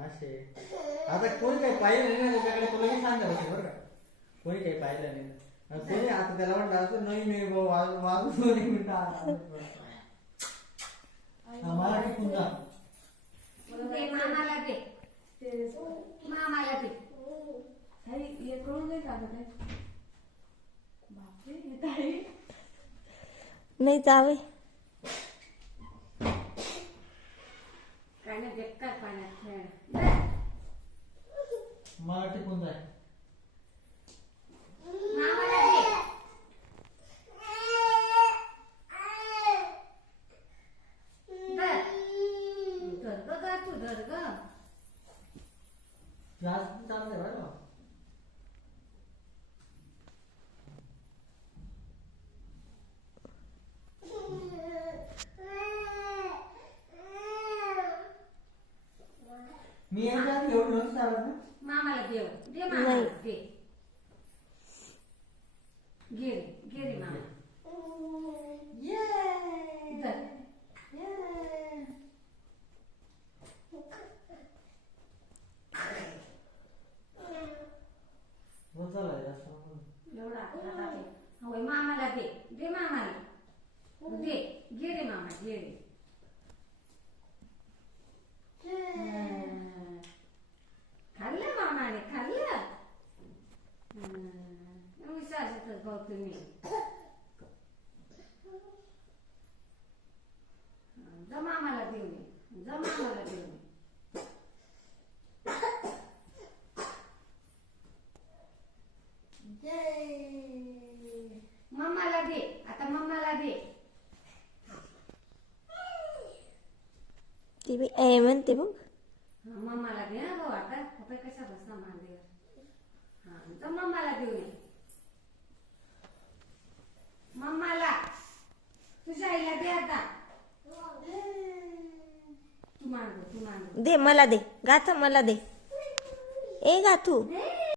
असे आता कोणी काही पाहिलं नाही ना त्याच्याकडे तुला मी सांगत असेल बरं का कोणी काही पाहिलं नाही कोणी आता त्याला म्हणलं असं नाही वाजू नाही म्हणता मला टिकून जा मामाला दे कळून नाही लागत आहे बापरे ताई नाही जावे काय नाही बेकार पाण्यात खेळ मला टिकून जाय मामाला दे धर ग तू धर ग जास्त चांगलं आहे बरं मी याच्या आधी एवढं नव्हतं चालत ना मामाला देव दे मामाला दे घे रे मामा धर हो चालाय जास्त एवढा होय मामाला दे मामाला दे घे रे मामा घे रे खाल्लं मामाने खाल्लं विचारत भाऊ तुम्ही जा मामाला देऊ जा मामाला देऊ मम्माला दे आता मम्माला दे ती बी ए म्हणते मग मम्माला दे ना भाऊ आता आता कशा बसला मांडीवर हा जा मम्माला देऊ नये मम्माला तुझ्या आईला दे आता तू मांडू दे मला दे गाथा मला दे ए गाथू दे